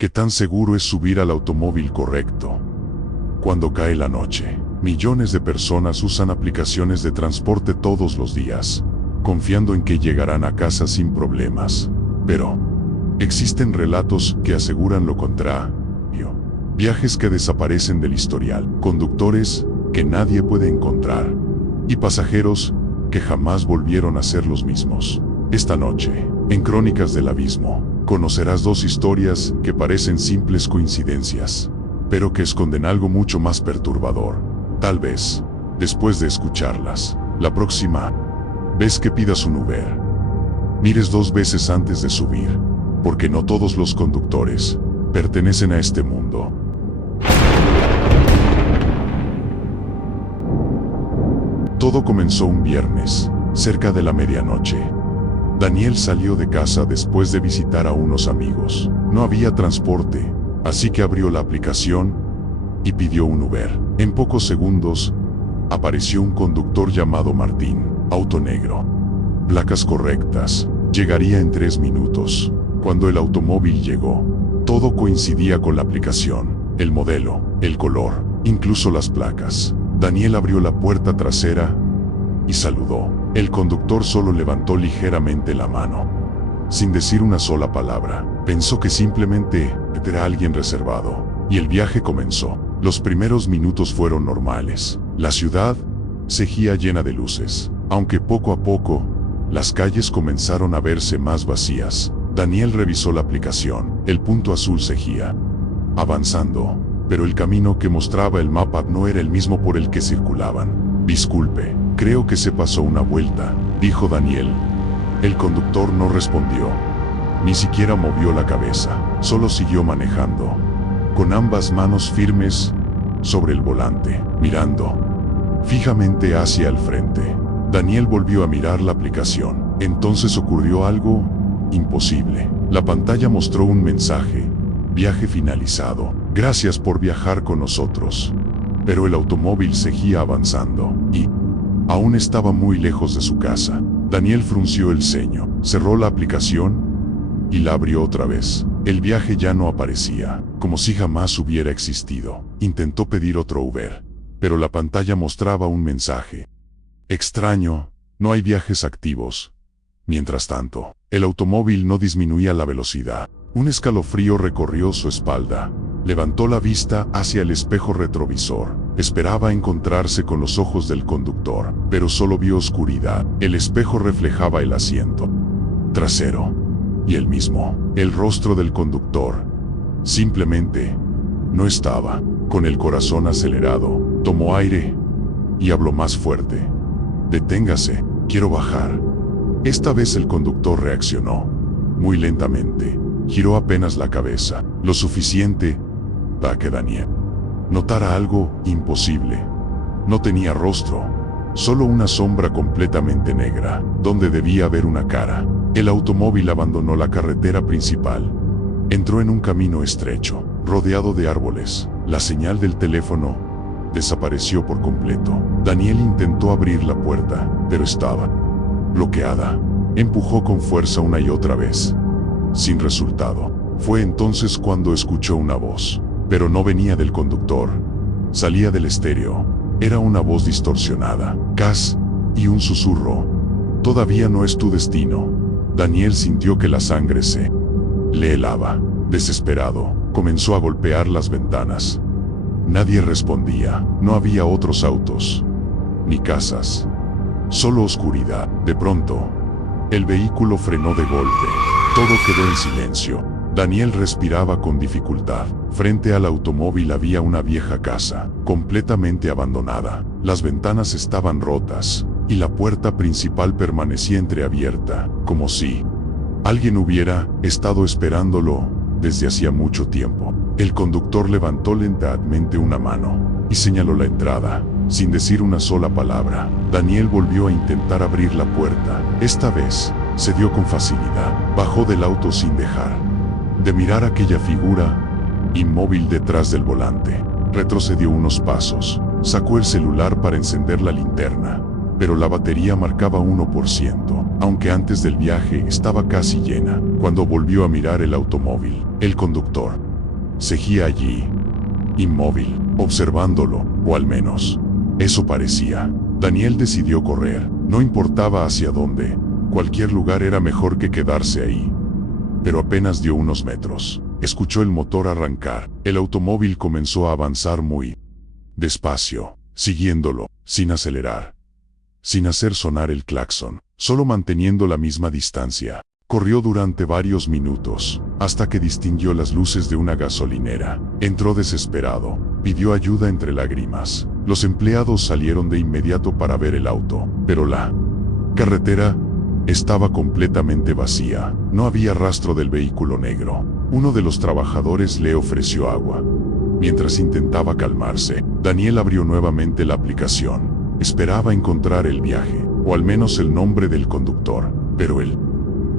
¿Qué tan seguro es subir al automóvil correcto? Cuando cae la noche, millones de personas usan aplicaciones de transporte todos los días, confiando en que llegarán a casa sin problemas. Pero existen relatos que aseguran lo contrario. Viajes que desaparecen del historial, conductores que nadie puede encontrar, y pasajeros que jamás volvieron a ser los mismos. Esta noche, en Crónicas del Abismo, conocerás dos historias que parecen simples coincidencias, pero que esconden algo mucho más perturbador. Tal vez, después de escucharlas, la próxima vez que pidas un Uber, mires dos veces antes de subir, porque no todos los conductores pertenecen a este mundo. Todo comenzó un viernes, cerca de la medianoche. Daniel salió de casa después de visitar a unos amigos. No había transporte, así que abrió la aplicación y pidió un Uber. En pocos segundos, apareció un conductor llamado Martín, auto negro, placas correctas, llegaría en 3 minutos. Cuando el automóvil llegó, todo coincidía con la aplicación, el modelo, el color, incluso las placas. Daniel abrió la puerta trasera y saludó. El conductor solo levantó ligeramente la mano, sin decir una sola palabra. Pensó que simplemente era alguien reservado, y el viaje comenzó. Los primeros minutos fueron normales. La ciudad seguía llena de luces, aunque poco a poco, las calles comenzaron a verse más vacías. Daniel revisó la aplicación. El punto azul seguía avanzando, pero el camino que mostraba el mapa no era el mismo por el que circulaban. Disculpe, creo que se pasó una vuelta, dijo Daniel. El conductor no respondió, ni siquiera movió la cabeza, solo siguió manejando, con ambas manos firmes sobre el volante, mirando fijamente hacia el frente. Daniel volvió a mirar la aplicación. Entonces ocurrió algo imposible. La pantalla mostró un mensaje: viaje finalizado. Gracias por viajar con nosotros. Pero el automóvil seguía avanzando, y aún estaba muy lejos de su casa. Daniel frunció el ceño, cerró la aplicación y la abrió otra vez. El viaje ya no aparecía, como si jamás hubiera existido. Intentó pedir otro Uber, pero la pantalla mostraba un mensaje: extraño, no hay viajes activos. Mientras tanto, el automóvil no disminuía la velocidad. Un escalofrío recorrió su espalda. Levantó la vista hacia el espejo retrovisor. Esperaba encontrarse con los ojos del conductor, pero solo vio oscuridad. El espejo reflejaba el asiento trasero y el mismo. El rostro del conductor simplemente no estaba. Con el corazón acelerado, tomó aire y habló más fuerte: deténgase, quiero bajar. Esta vez el conductor reaccionó muy lentamente. Giró apenas la cabeza, lo suficiente para que Daniel notara algo imposible. No tenía rostro, solo una sombra completamente negra, donde debía haber una cara. El automóvil abandonó la carretera principal. Entró en un camino estrecho, rodeado de árboles. La señal del teléfono desapareció por completo. Daniel intentó abrir la puerta, pero estaba bloqueada. Empujó con fuerza una y otra vez, sin resultado. Fue entonces cuando escuchó una voz, pero no venía del conductor. Salía del estéreo. Era una voz distorsionada, y un susurro: todavía no es tu destino. Daniel sintió que la sangre se le helaba. Desesperado, comenzó a golpear las ventanas. Nadie respondía. No había otros autos, ni casas, solo oscuridad. De pronto, el vehículo frenó de golpe. Todo quedó en silencio. Daniel respiraba con dificultad. Frente al automóvil había una vieja casa, completamente abandonada. Las ventanas estaban rotas, y la puerta principal permanecía entreabierta, como si alguien hubiera estado esperándolo desde hacía mucho tiempo. El conductor levantó lentamente una mano y señaló la entrada, sin decir una sola palabra. Daniel volvió a intentar abrir la puerta. Esta vez, se dio con facilidad. Bajó del auto sin dejar de mirar aquella figura inmóvil detrás del volante. Retrocedió unos pasos, sacó el celular para encender la linterna, pero la batería marcaba 1%, aunque antes del viaje estaba casi llena. Cuando volvió a mirar el automóvil, el conductor seguía allí, inmóvil, observándolo, o al menos, eso parecía. Daniel decidió correr, no importaba hacia dónde, cualquier lugar era mejor que quedarse ahí. Pero apenas dio unos metros, escuchó el motor arrancar, el automóvil comenzó a avanzar muy despacio, siguiéndolo, sin acelerar, sin hacer sonar el claxon, solo manteniendo la misma distancia. Corrió durante varios minutos, hasta que distinguió las luces de una gasolinera. Entró desesperado, pidió ayuda entre lágrimas. Los empleados salieron de inmediato para ver el auto, pero la carretera estaba completamente vacía. No había rastro del vehículo negro. Uno de los trabajadores le ofreció agua. Mientras intentaba calmarse, Daniel abrió nuevamente la aplicación. Esperaba encontrar el viaje, o al menos el nombre del conductor, pero el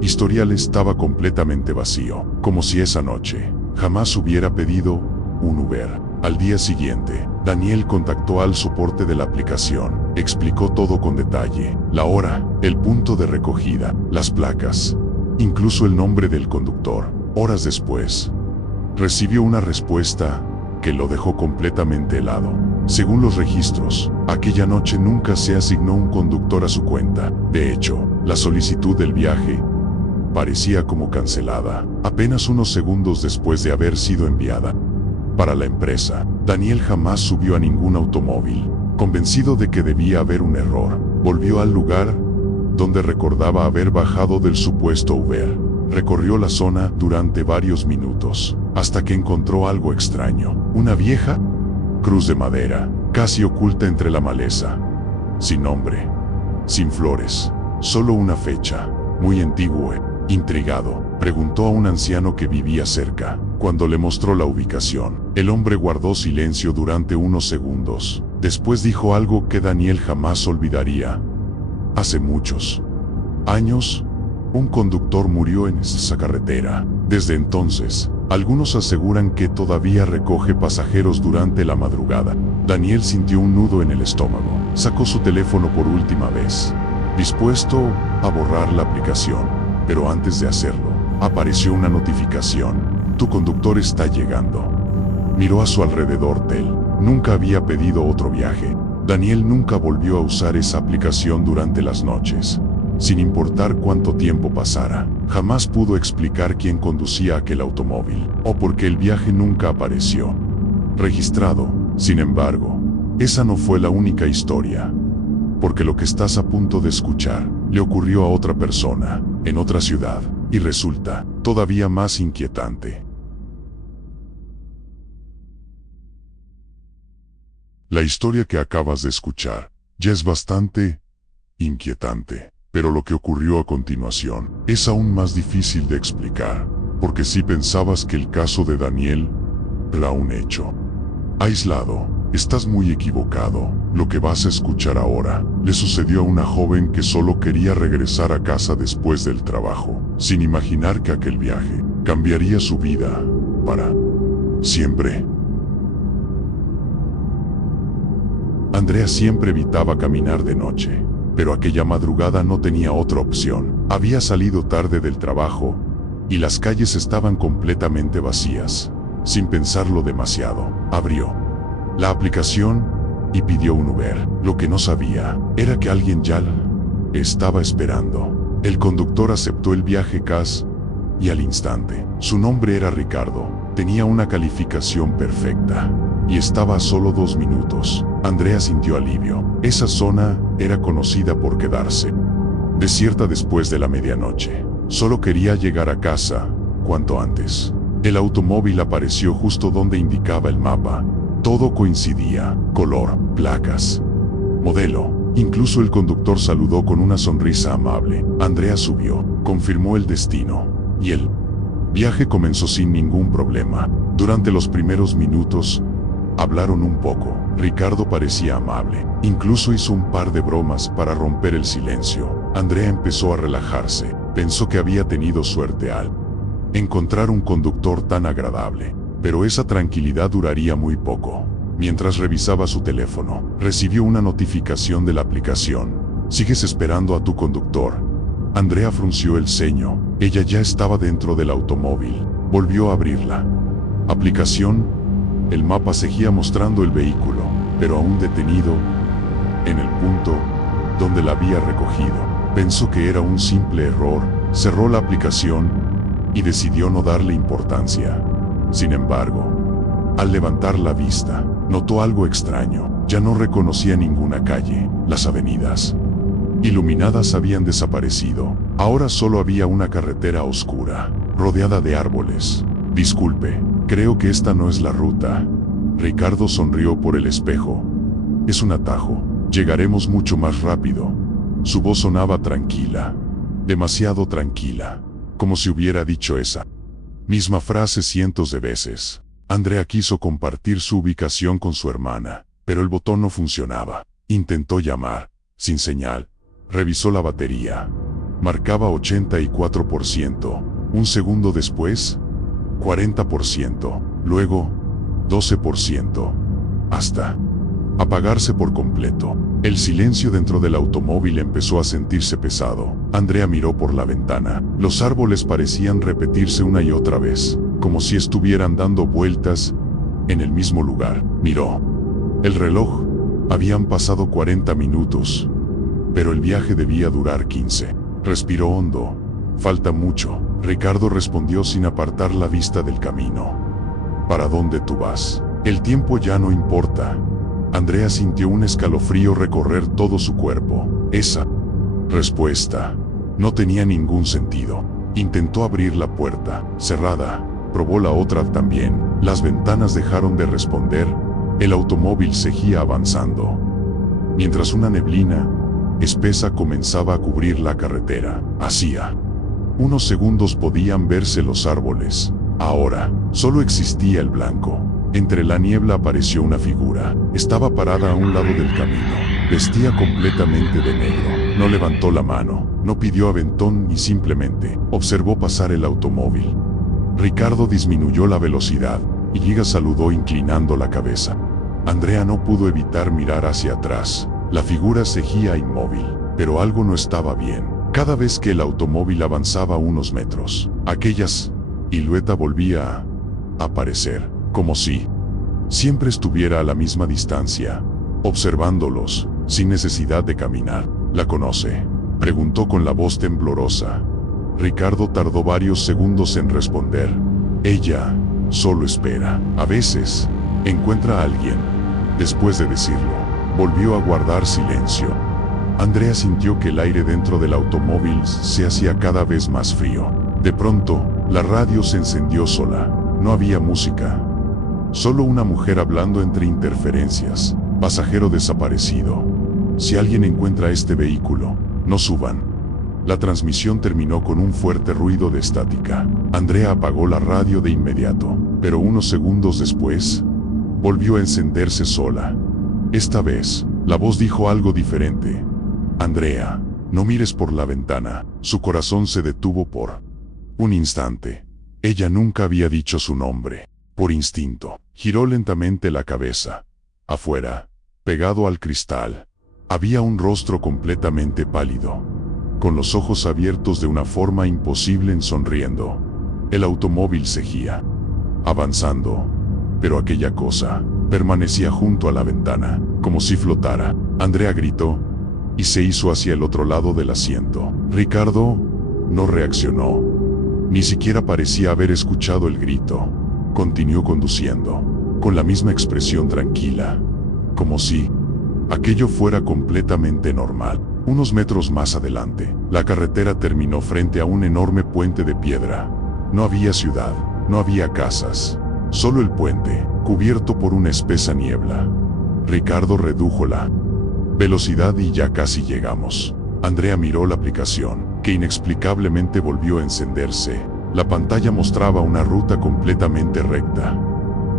historial estaba completamente vacío, como si esa noche jamás hubiera pedido un Uber. Al día siguiente, Daniel contactó al soporte de la aplicación, explicó todo con detalle, la hora, el punto de recogida, las placas, incluso el nombre del conductor. Horas después, recibió una respuesta que lo dejó completamente helado. Según los registros, aquella noche nunca se asignó un conductor a su cuenta. De hecho, la solicitud del viaje parecía como cancelada, apenas unos segundos después de haber sido enviada. Para la empresa, Daniel jamás subió a ningún automóvil. Convencido de que debía haber un error, volvió al lugar donde recordaba haber bajado del supuesto Uber. Recorrió la zona durante varios minutos, hasta que encontró algo extraño. Una vieja cruz de madera, casi oculta entre la maleza. Sin nombre, sin flores, solo una fecha, muy antigua. Intrigado, preguntó a un anciano que vivía cerca. Cuando le mostró la ubicación, el hombre guardó silencio durante unos segundos. Después dijo algo que Daniel jamás olvidaría. Hace muchos años, un conductor murió en esa carretera. Desde entonces, algunos aseguran que todavía recoge pasajeros durante la madrugada. Daniel sintió un nudo en el estómago. Sacó su teléfono por última vez, dispuesto a borrar la aplicación. Pero antes de hacerlo, apareció una notificación. Tu conductor está llegando. Miró a su alrededor. Nunca había pedido otro viaje. Daniel nunca volvió a usar esa aplicación durante las noches. Sin importar cuánto tiempo pasara, jamás pudo explicar quién conducía aquel automóvil, o por qué el viaje nunca apareció registrado. Sin embargo, esa no fue la única historia, porque lo que estás a punto de escuchar le ocurrió a otra persona, en otra ciudad, y resulta todavía más inquietante. La historia que acabas de escuchar ya es bastante inquietante, pero lo que ocurrió a continuación es aún más difícil de explicar, porque si pensabas que el caso de Daniel era un hecho aislado, estás muy equivocado. Lo que vas a escuchar ahora le sucedió a una joven que solo quería regresar a casa después del trabajo, sin imaginar que aquel viaje cambiaría su vida para siempre. Andrea siempre evitaba caminar de noche, pero aquella madrugada no tenía otra opción. Había salido tarde del trabajo y las calles estaban completamente vacías. Sin pensarlo demasiado, abrió la aplicación y pidió un Uber. Lo que no sabía era que alguien ya la estaba esperando. El conductor aceptó el viaje casi y al instante. Su nombre era Ricardo, tenía una calificación perfecta y estaba a solo 2 minutos. Andrea sintió alivio. Esa zona era conocida por quedarse desierta después de la medianoche. Solo quería llegar a casa cuanto antes. El automóvil apareció justo donde indicaba el mapa. Todo coincidía: color, placas, modelo. Incluso el conductor saludó con una sonrisa amable. Andrea subió, confirmó el destino, y el viaje comenzó sin ningún problema. Durante los primeros minutos, hablaron un poco. Ricardo parecía amable. Incluso hizo un par de bromas para romper el silencio. Andrea empezó a relajarse. Pensó que había tenido suerte al encontrar un conductor tan agradable. Pero esa tranquilidad duraría muy poco. Mientras revisaba su teléfono, recibió una notificación de la aplicación. ¿Sigues esperando a tu conductor? Andrea frunció el ceño. Ella ya estaba dentro del automóvil. Volvió a abrirla. Aplicación. El mapa seguía mostrando el vehículo, pero aún detenido, en el punto donde la había recogido. Pensó que era un simple error, cerró la aplicación y decidió no darle importancia. Sin embargo, al levantar la vista, notó algo extraño. Ya no reconocía ninguna calle. Las avenidas iluminadas habían desaparecido. Ahora solo había una carretera oscura, rodeada de árboles. Disculpe, creo que esta no es la ruta. Ricardo sonrió por el espejo. Es un atajo. Llegaremos mucho más rápido. Su voz sonaba tranquila, demasiado tranquila, como si hubiera dicho esa misma frase cientos de veces. Andrea quiso compartir su ubicación con su hermana, pero el botón no funcionaba. Intentó llamar, sin señal. Revisó la batería. Marcaba 84%. Un segundo después, 40%. Luego, 12%. Hasta apagarse por completo. El silencio dentro del automóvil empezó a sentirse pesado. Andrea miró por la ventana. Los árboles parecían repetirse una y otra vez, como si estuvieran dando vueltas en el mismo lugar. Miró el reloj. Habían pasado 40 minutos, pero el viaje debía durar 15. Respiró hondo. Falta mucho. Ricardo respondió sin apartar la vista del camino. ¿Para dónde tú vas? El tiempo ya no importa. Andrea sintió un escalofrío recorrer todo su cuerpo. Esa respuesta no tenía ningún sentido. Intentó abrir la puerta, cerrada. Probó la otra también. Las ventanas dejaron de responder. El automóvil seguía avanzando, mientras una neblina espesa comenzaba a cubrir la carretera. Hacía unos segundos podían verse los árboles. Ahora, solo existía el blanco. Entre la niebla apareció una figura. Estaba parada a un lado del camino. Vestía completamente de negro. No levantó la mano, no pidió aventón ni simplemente observó pasar el automóvil. Ricardo disminuyó la velocidad y Giga saludó inclinando la cabeza. Andrea no pudo evitar mirar hacia atrás. La figura seguía inmóvil, pero algo no estaba bien. Cada vez que el automóvil avanzaba unos metros, aquella silueta volvía a aparecer. Como si siempre estuviera a la misma distancia, observándolos, sin necesidad de caminar. ¿La conoce?, preguntó con la voz temblorosa. Ricardo tardó varios segundos en responder. Ella solo espera. A veces, encuentra a alguien. Después de decirlo, volvió a guardar silencio. Andrea sintió que el aire dentro del automóvil se hacía cada vez más frío. De pronto, la radio se encendió sola. No había música. Solo una mujer hablando entre interferencias. Pasajero desaparecido. Si alguien encuentra este vehículo, no suban. La transmisión terminó con un fuerte ruido de estática. Andrea apagó la radio de inmediato, pero unos segundos después, volvió a encenderse sola. Esta vez, la voz dijo algo diferente. Andrea, no mires por la ventana. Su corazón se detuvo por un instante. Ella nunca había dicho su nombre. Por instinto, giró lentamente la cabeza. Afuera, pegado al cristal, había un rostro completamente pálido, con los ojos abiertos de una forma imposible en sonriendo. El automóvil seguía avanzando, pero aquella cosa permanecía junto a la ventana, como si flotara. Andrea gritó y se hizo hacia el otro lado del asiento. Ricardo no reaccionó. Ni siquiera parecía haber escuchado el grito. Continuó conduciendo, con la misma expresión tranquila, como si aquello fuera completamente normal. Unos metros más adelante, la carretera terminó frente a un enorme puente de piedra. No había ciudad, no había casas, solo el puente, cubierto por una espesa niebla. Ricardo redujo la velocidad y ya casi llegamos. Andrea miró la aplicación, que inexplicablemente volvió a encenderse. La pantalla mostraba una ruta completamente recta.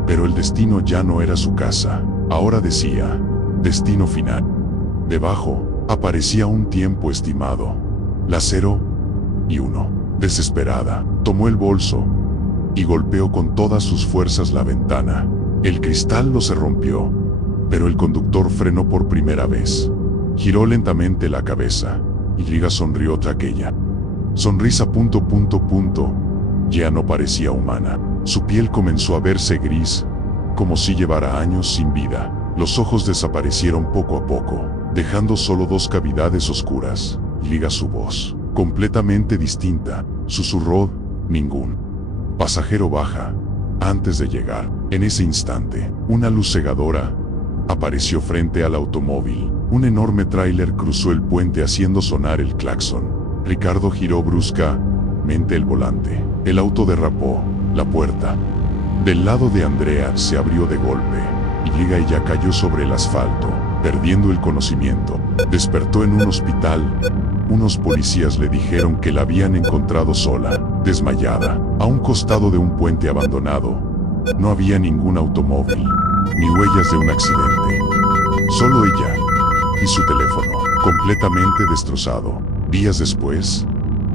Pero el destino ya no era su casa. Ahora decía, destino final. Debajo, aparecía un tiempo estimado. Las 0 y 1. Desesperada, tomó el bolso y golpeó con todas sus fuerzas la ventana. El cristal no se rompió, pero el conductor frenó por primera vez. Giró lentamente la cabeza y Giga sonrió tras aquella sonrisa. Ya no parecía humana. Su piel comenzó a verse gris, como si llevara años sin vida. Los ojos desaparecieron poco a poco, dejando solo 2 cavidades oscuras. Liga su voz, completamente distinta, susurró: ningún pasajero baja. Antes de llegar, en ese instante, una luz cegadora apareció frente al automóvil. Un enorme tráiler cruzó el puente haciendo sonar el claxon. Ricardo giró bruscamente el volante. El auto derrapó. La puerta del lado de Andrea se abrió de golpe, y ella cayó sobre el asfalto, perdiendo el conocimiento. Despertó en un hospital. Unos policías le dijeron que la habían encontrado sola, desmayada, a un costado de un puente abandonado. No había ningún automóvil, ni huellas de un accidente. Solo ella y su teléfono, completamente destrozado. Días después,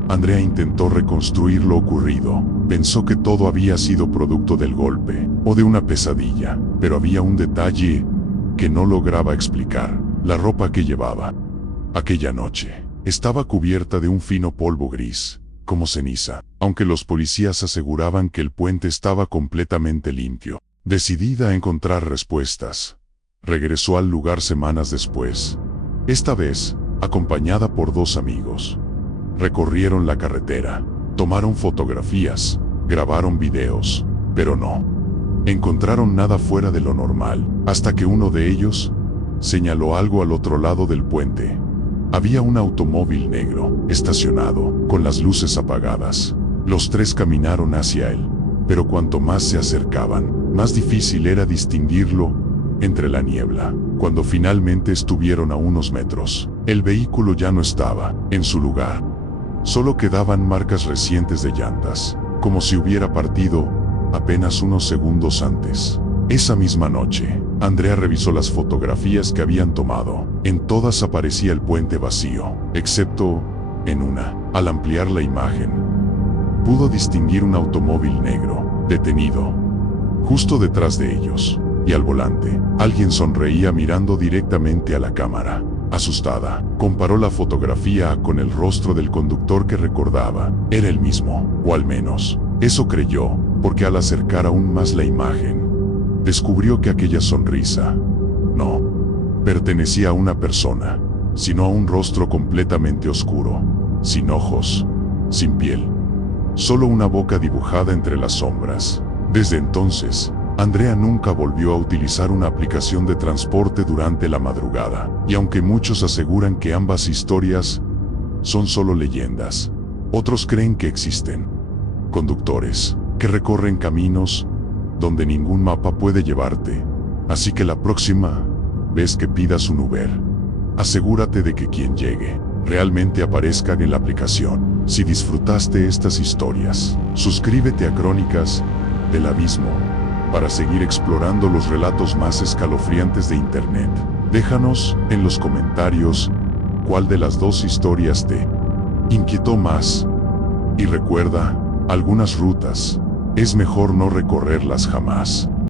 Andrea intentó reconstruir lo ocurrido. Pensó que todo había sido producto del golpe, o de una pesadilla, pero había un detalle que no lograba explicar: la ropa que llevaba aquella noche estaba cubierta de un fino polvo gris, como ceniza, aunque los policías aseguraban que el puente estaba completamente limpio. Decidida a encontrar respuestas, regresó al lugar semanas después, esta vez acompañada por 2 amigos. Recorrieron la carretera, tomaron fotografías, grabaron videos, pero no encontraron nada fuera de lo normal, hasta que uno de ellos señaló algo al otro lado del puente. Había un automóvil negro, estacionado, con las luces apagadas. Los 3 caminaron hacia él, pero cuanto más se acercaban, más difícil era distinguirlo entre la niebla. Cuando finalmente estuvieron a unos metros, el vehículo ya no estaba en su lugar. Solo quedaban marcas recientes de llantas, como si hubiera partido apenas unos segundos antes. Esa misma noche, Andrea revisó las fotografías que habían tomado. En todas aparecía el puente vacío, excepto en una. Al ampliar la imagen, pudo distinguir un automóvil negro, detenido, justo detrás de ellos, y al volante, alguien sonreía mirando directamente a la cámara. Asustada, comparó la fotografía con el rostro del conductor que recordaba. Era el mismo, o al menos, eso creyó, porque al acercar aún más la imagen, descubrió que aquella sonrisa no pertenecía a una persona, sino a un rostro completamente oscuro, sin ojos, sin piel, solo una boca dibujada entre las sombras. Desde entonces, Andrea nunca volvió a utilizar una aplicación de transporte durante la madrugada, y aunque muchos aseguran que ambas historias son solo leyendas, otros creen que existen conductores que recorren caminos donde ningún mapa puede llevarte. Así que la próxima vez que pidas un Uber, asegúrate de que quien llegue realmente aparezca en la aplicación. Si disfrutaste estas historias, suscríbete a Crónicas del Abismo para seguir explorando los relatos más escalofriantes de Internet. Déjanos en los comentarios cuál de las 2 historias te inquietó más. Y recuerda, algunas rutas es mejor no recorrerlas jamás.